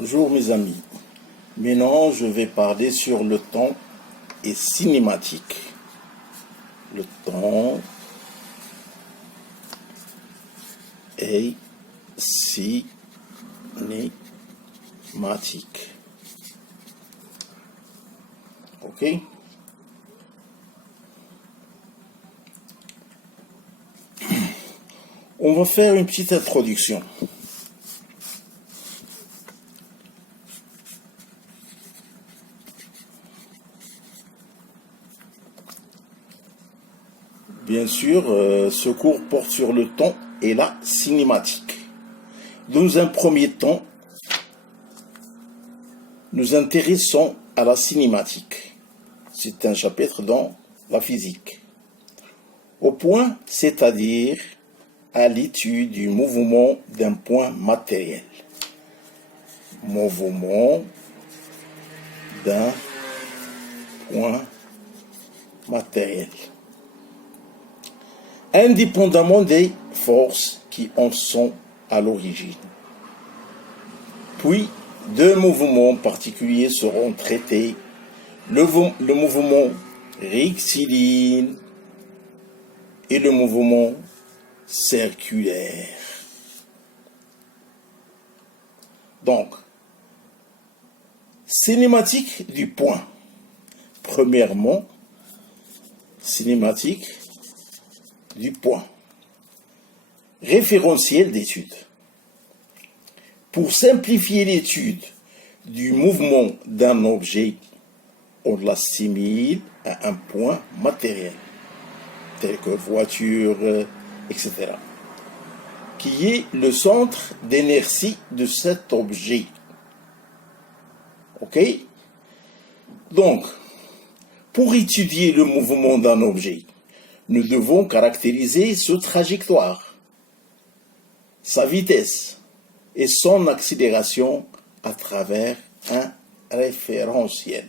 Bonjour mes amis. Maintenant, je vais parler sur le temps et cinématique. Le temps est cinématique. Ok? On va faire une petite introduction. Bien sûr, ce cours porte sur le temps et la cinématique. Dans un premier temps, nous intéressons à la cinématique. C'est un chapitre dans la physique. Au point, c'est-à-dire à l'étude du mouvement d'un point matériel. Mouvement d'un point matériel. Indépendamment des forces qui en sont à l'origine. Puis, deux mouvements particuliers seront traités, le mouvement rectiligne et le mouvement circulaire. Donc, cinématique du point. Premièrement, cinématique du point. Référentiel d'étude. Pour simplifier l'étude du mouvement d'un objet, on l'assimile à un point matériel, tel que voiture, etc., qui est le centre d'inertie de cet objet. Ok? Donc, pour étudier le mouvement d'un objet, nous devons caractériser sa trajectoire, sa vitesse et son accélération à travers un référentiel.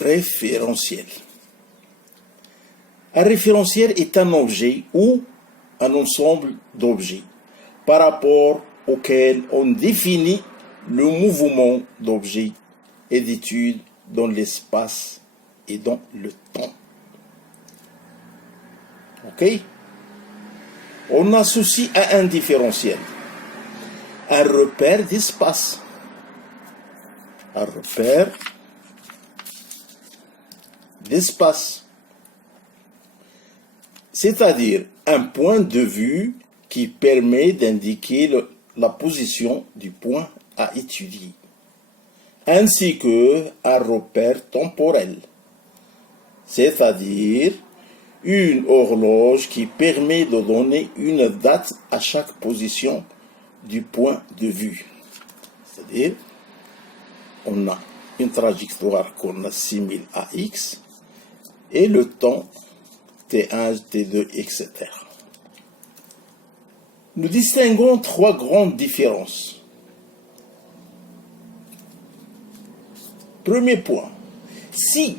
Référentiel. Un référentiel est un objet ou un ensemble d'objets par rapport auquel on définit le mouvement d'objets et d'études dans l'espace et dans le temps. Ok? On associe à un différentiel un repère d'espace. Un repère d'espace. C'est-à-dire un point de vue qui permet d'indiquer la position du point à étudier, ainsi que un repère temporel, c'est-à-dire une horloge qui permet de donner une date à chaque position du point de vue. C'est-à-dire, on a une trajectoire qu'on assimile à X et le temps T1, T2, etc. Nous distinguons trois grandes différences. Premier point, si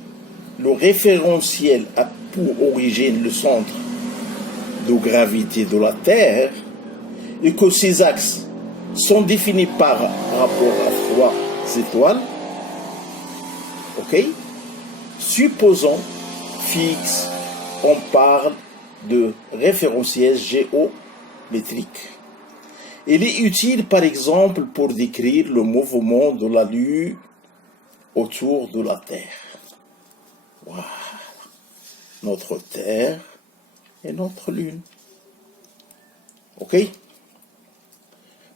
le référentiel a pour origine le centre de gravité de la Terre et que ses axes sont définis par rapport à trois étoiles, ok? Supposons fixe, on parle de référentiel géométrique. Il est utile par exemple pour décrire le mouvement de la Lune autour de la Terre. Voilà. Notre Terre et notre Lune. Ok?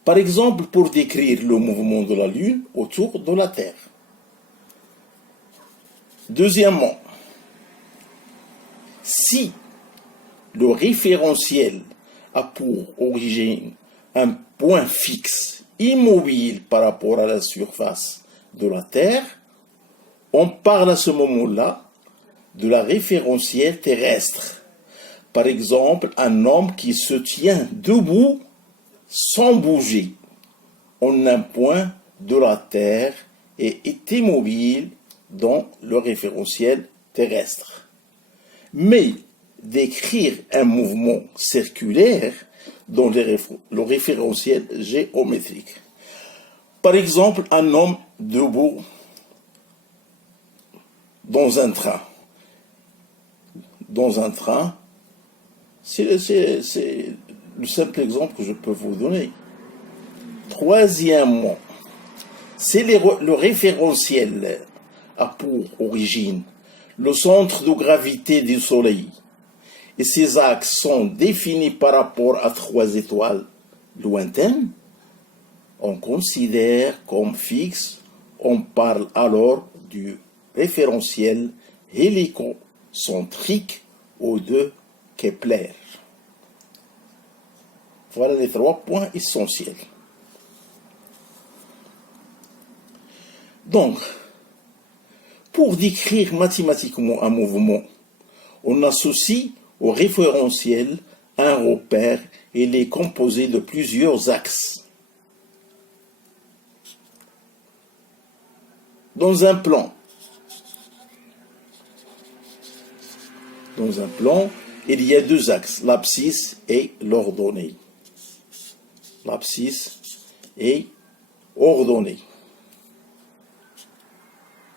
Par exemple, pour décrire le mouvement de la Lune autour de la Terre. Deuxièmement, si le référentiel a pour origine un point fixe, immobile par rapport à la surface de la Terre, on parle à ce moment-là de la référentiel terrestre. Par exemple, un homme qui se tient debout sans bouger en un point de la Terre et est immobile dans le référentiel terrestre. Mais décrire un mouvement circulaire dans le référentiel géométrique. Par exemple, un homme debout dans un train. Dans un train, c'est le simple exemple que je peux vous donner. Troisièmement, c'est le référentiel a pour origine le centre de gravité du Soleil. Et ces axes sont définis par rapport à 3 étoiles lointaines. On considère comme fixe, on parle alors du référentiel hélicocentrique ou de Kepler. Voilà les 3 points essentiels. Donc, pour décrire mathématiquement un mouvement, on associe au référentiel un repère et il est composé de plusieurs axes. Dans un plan, il y a 2 axes, l'abscisse et l'ordonnée. L'abscisse est ordonnée.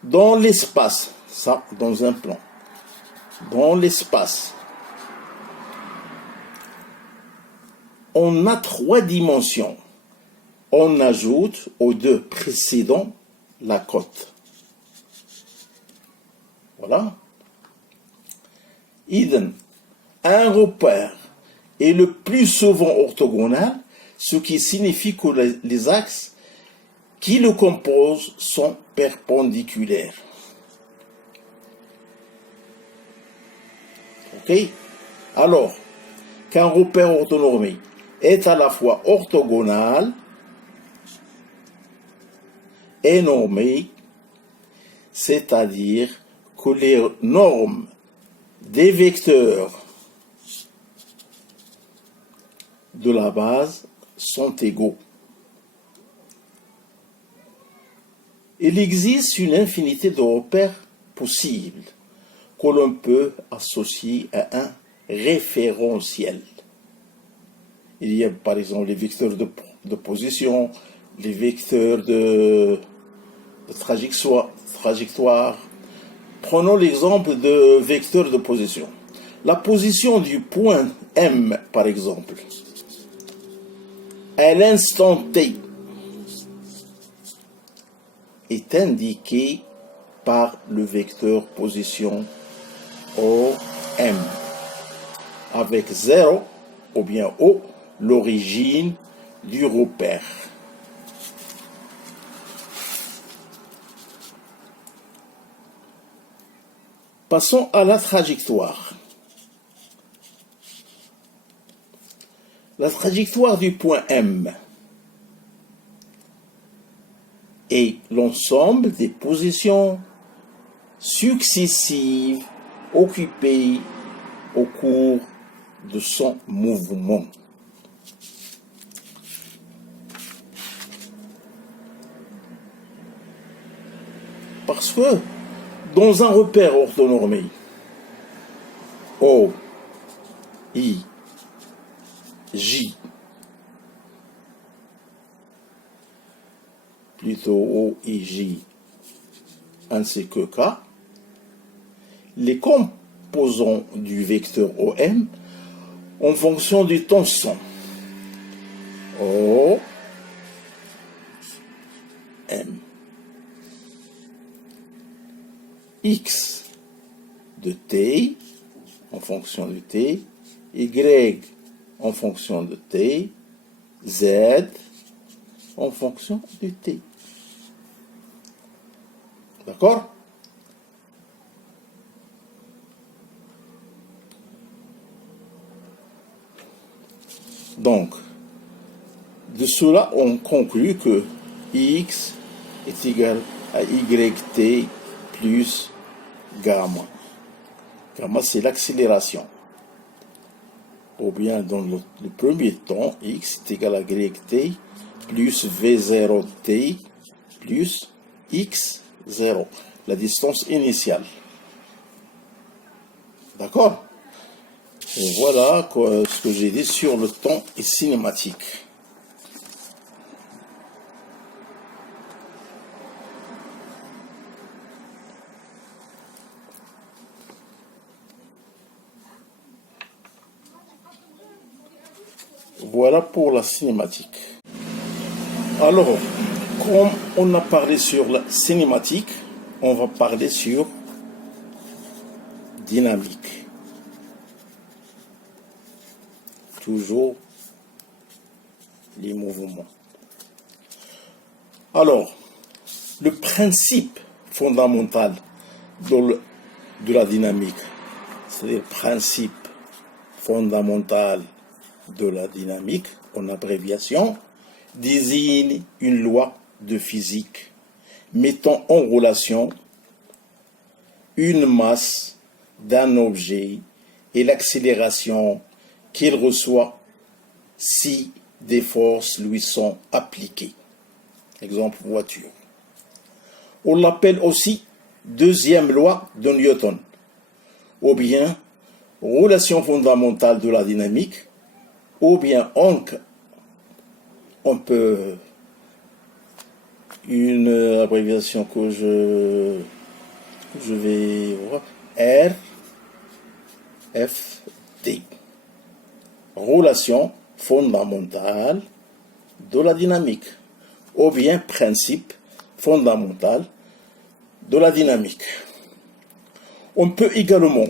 Dans l'espace, ça, dans un plan, dans l'espace, on a 3 dimensions. On ajoute aux 2 précédents la cote. Voilà. Idem, un repère est le plus souvent orthogonal, ce qui signifie que les axes qui le composent sont perpendiculaires. Ok? Alors, qu'un repère orthonormé est à la fois orthogonal et normé, c'est-à-dire que les normes des vecteurs de la base sont égaux. Il existe une infinité de repères possibles que l'on peut associer à un référentiel. Il y a par exemple les vecteurs de position, les vecteurs de trajectoire. Prenons l'exemple de vecteurs de position. La position du point M, par exemple, à l'instant T, est indiquée par le vecteur position OM, avec 0 ou bien O, l'origine du repère. Passons à la trajectoire. La trajectoire du point M est l'ensemble des positions successives occupées au cours de son mouvement. Parce que dans un repère orthonormé, O, I, J, plutôt O, I, J, ainsi que K, les composants du vecteur OM en fonction du tension. O, M. X de T en fonction de T, Y en fonction de T, Z en fonction de T. D'accord? Donc, de cela, on conclut que X est égal à YT plus gamma. Gamma, c'est l'accélération. Ou bien, dans le premier temps, X est égal à YT plus V0T plus X0, la distance initiale. D'accord? Et voilà ce que j'ai dit sur le temps et cinématique. Voilà pour la cinématique. Alors, comme on a parlé sur la cinématique, on va parler sur dynamique. Toujours les mouvements. Alors, le principe fondamental de la dynamique, c'est-à-dire le principe fondamental de la dynamique, en abréviation, désigne une loi de physique mettant en relation une masse d'un objet et l'accélération qu'il reçoit si des forces lui sont appliquées. Exemple, voiture. On l'appelle aussi deuxième loi de Newton, ou bien relation fondamentale de la dynamique, ou bien on peut, une abréviation que je vais voir, RFD, relation fondamentale de la dynamique, ou bien principe fondamental de la dynamique. On peut également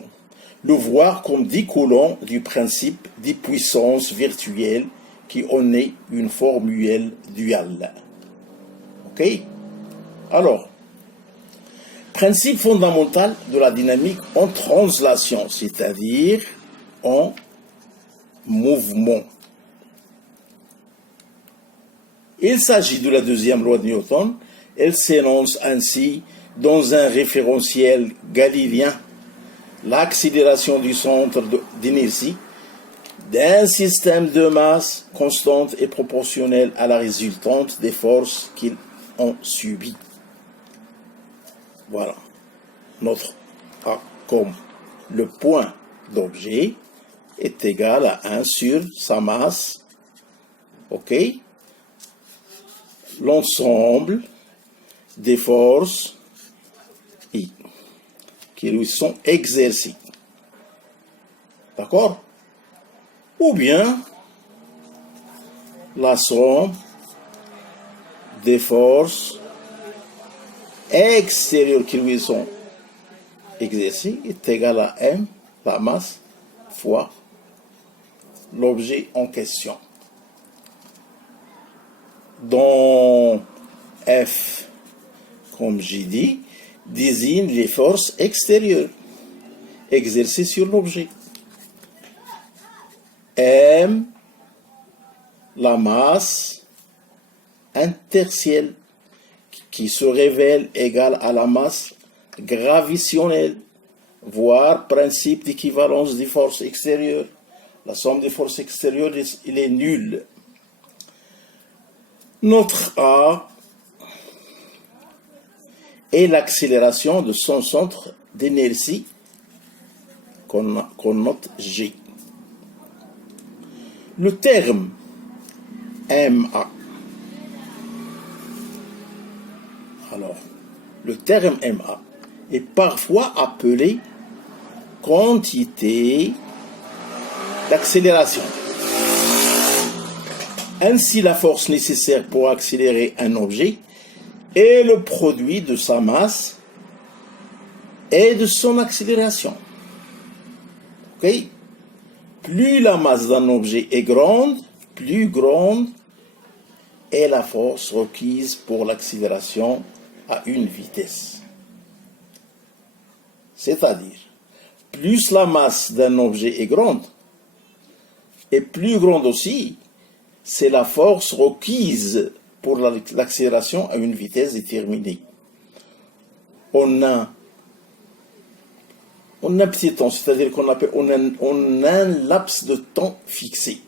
le voir comme découlant du principe des puissances virtuelles qui en est une formule duale. Ok? Alors, principe fondamental de la dynamique en translation, c'est-à-dire en mouvement. Il s'agit de la deuxième loi de Newton. Elle s'énonce ainsi dans un référentiel galiléen. L'accélération du centre d'inertie d'un système de masse constante et proportionnelle à la résultante des forces qu'ils ont subies. Voilà. Notre A comme le point d'objet est égal à 1 sur sa masse. OK? L'ensemble des forces I qui lui sont exercées. D'accord? Ou bien la somme des forces extérieures qui lui sont exercées est égale à M, la masse, fois l'objet en question. Dans F, comme j'ai dit, désigne les forces extérieures exercées sur l'objet. M, la masse intertielle qui se révèle égale à la masse gravitationnelle, voire principe d'équivalence des forces extérieures. La somme des forces extérieures, il est nulle. Notre A est l'accélération de son centre d'inertie qu'on note G. Le terme MA. Alors, le terme MA est parfois appelé quantité d'accélération. Ainsi, la force nécessaire pour accélérer un objet est le produit de sa masse et de son accélération. Ok? Plus la masse d'un objet est grande, plus grande est la force requise pour l'accélération à une vitesse. C'est-à-dire, plus la masse d'un objet est grande, et plus grande aussi, c'est la force requise pour l'accélération à une vitesse déterminée. On a un petit temps, c'est-à-dire qu'on a un laps de temps fixé.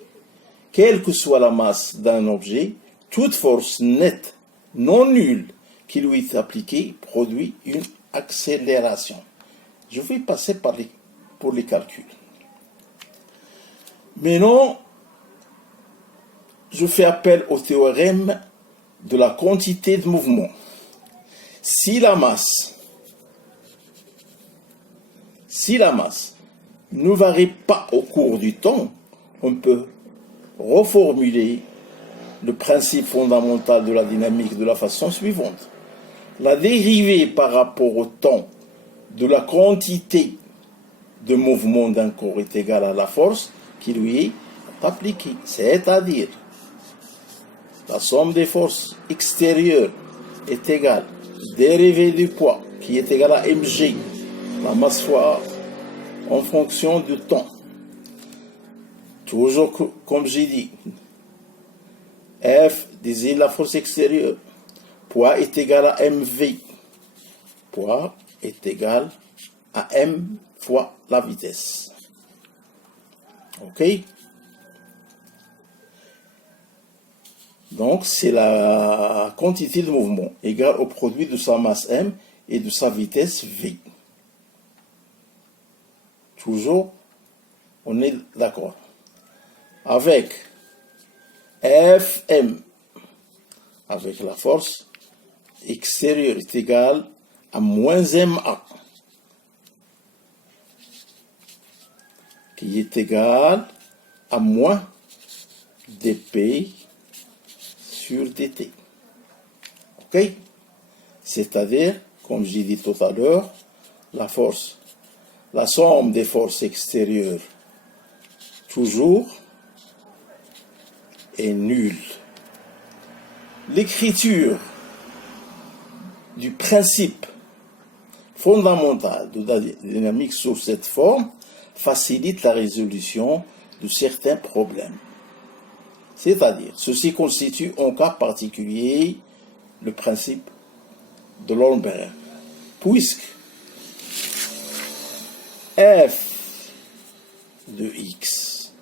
Quelle que soit la masse d'un objet, toute force nette, non nulle, qui lui est appliquée, produit une accélération. Je vais passer pour les calculs. Maintenant, je fais appel au théorème de la quantité de mouvement. Si la masse ne varie pas au cours du temps, on peut reformuler le principe fondamental de la dynamique de la façon suivante. La dérivée par rapport au temps de la quantité de mouvement d'un corps est égale à la force qui lui est appliquée, c'est-à-dire la somme des forces extérieures est égale dérivée du poids qui est égal à mg, la masse fois A, en fonction du temps. Toujours comme j'ai dit, F désigne la force extérieure. Poids est égal à mv. Poids est égal à m fois la vitesse. Ok? Donc, c'est la quantité de mouvement égale au produit de sa masse m et de sa vitesse v. Toujours, on est d'accord. Avec Fm, avec la force extérieure est égale à moins ma, qui est égal à moins dp sur dt. Ok? C'est-à-dire, comme j'ai dit tout à l'heure, la somme des forces extérieures, toujours, est nulle. L'écriture du principe fondamental de la dynamique sous cette forme facilite la résolution de certains problèmes. C'est-à-dire, ceci constitue en cas particulier le principe de Lorentz, puisque f de x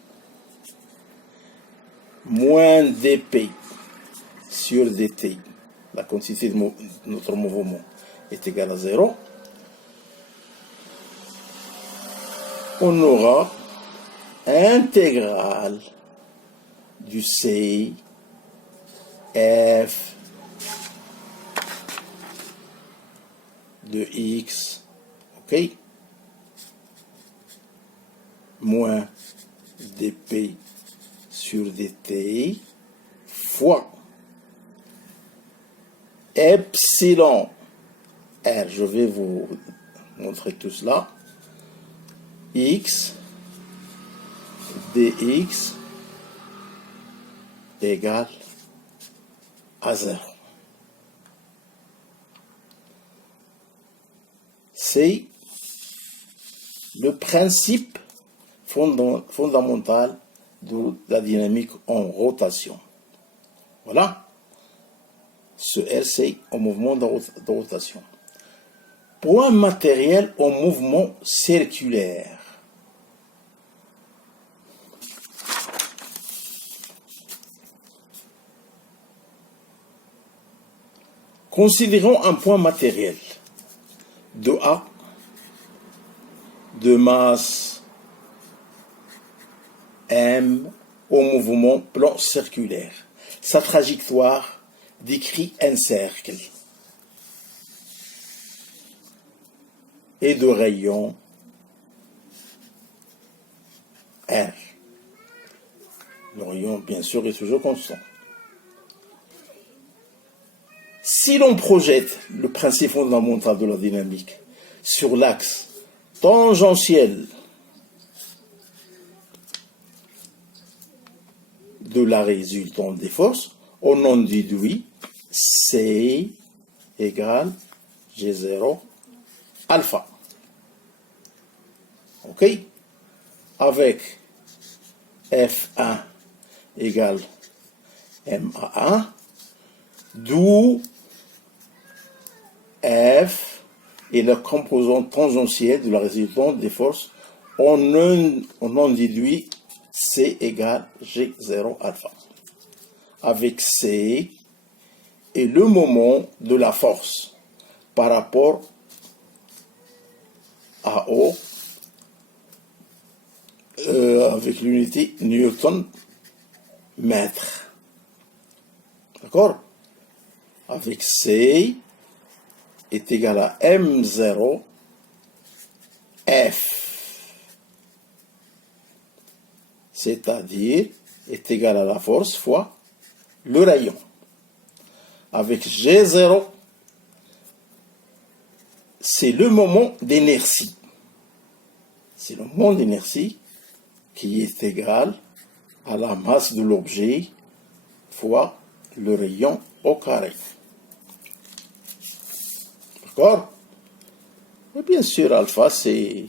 moins dp sur dt, la quantité de notre mouvement, est égale à 0, on aura intégrale du C f de x, ok, moins dp sur dt fois epsilon r, je vais vous montrer tout cela, x dx égale à 0. C'est le principe fondamental de la dynamique en rotation. Voilà. Ce R, c'est un mouvement de rotation. Pour un matériel en mouvement circulaire, considérons un point matériel de A, de masse m, au mouvement plan circulaire. Sa trajectoire décrit un cercle et de rayon R. Le rayon, bien sûr, est toujours constant. Si l'on projette le principe fondamental de la dynamique sur l'axe tangentiel de la résultante des forces, on en déduit C égale G0 alpha. Ok? Avec F1 égale MA1, d'où F est la composante tangentielle de la résultante des forces, on en déduit C égale G0 alpha. Avec C est le moment de la force par rapport à O avec l'unité Newton mètre. D'accord? Avec C est égal à M0 F, c'est-à-dire est égal à la force fois le rayon. Avec G0, c'est le moment d'inertie. C'est le moment d'inertie qui est égal à la masse de l'objet fois le rayon au carré. D'accord? Et bien sûr, alpha, c'est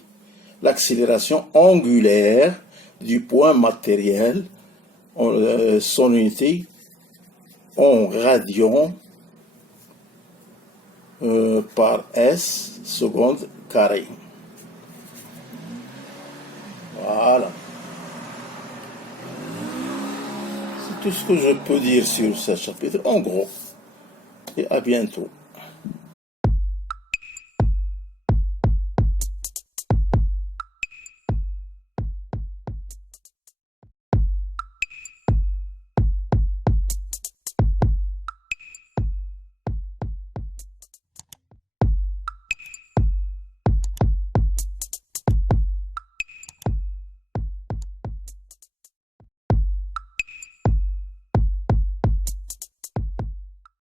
l'accélération angulaire du point matériel, son unité en radians par s seconde carré. Voilà. C'est tout ce que je peux dire sur ce chapitre, en gros. Et à bientôt.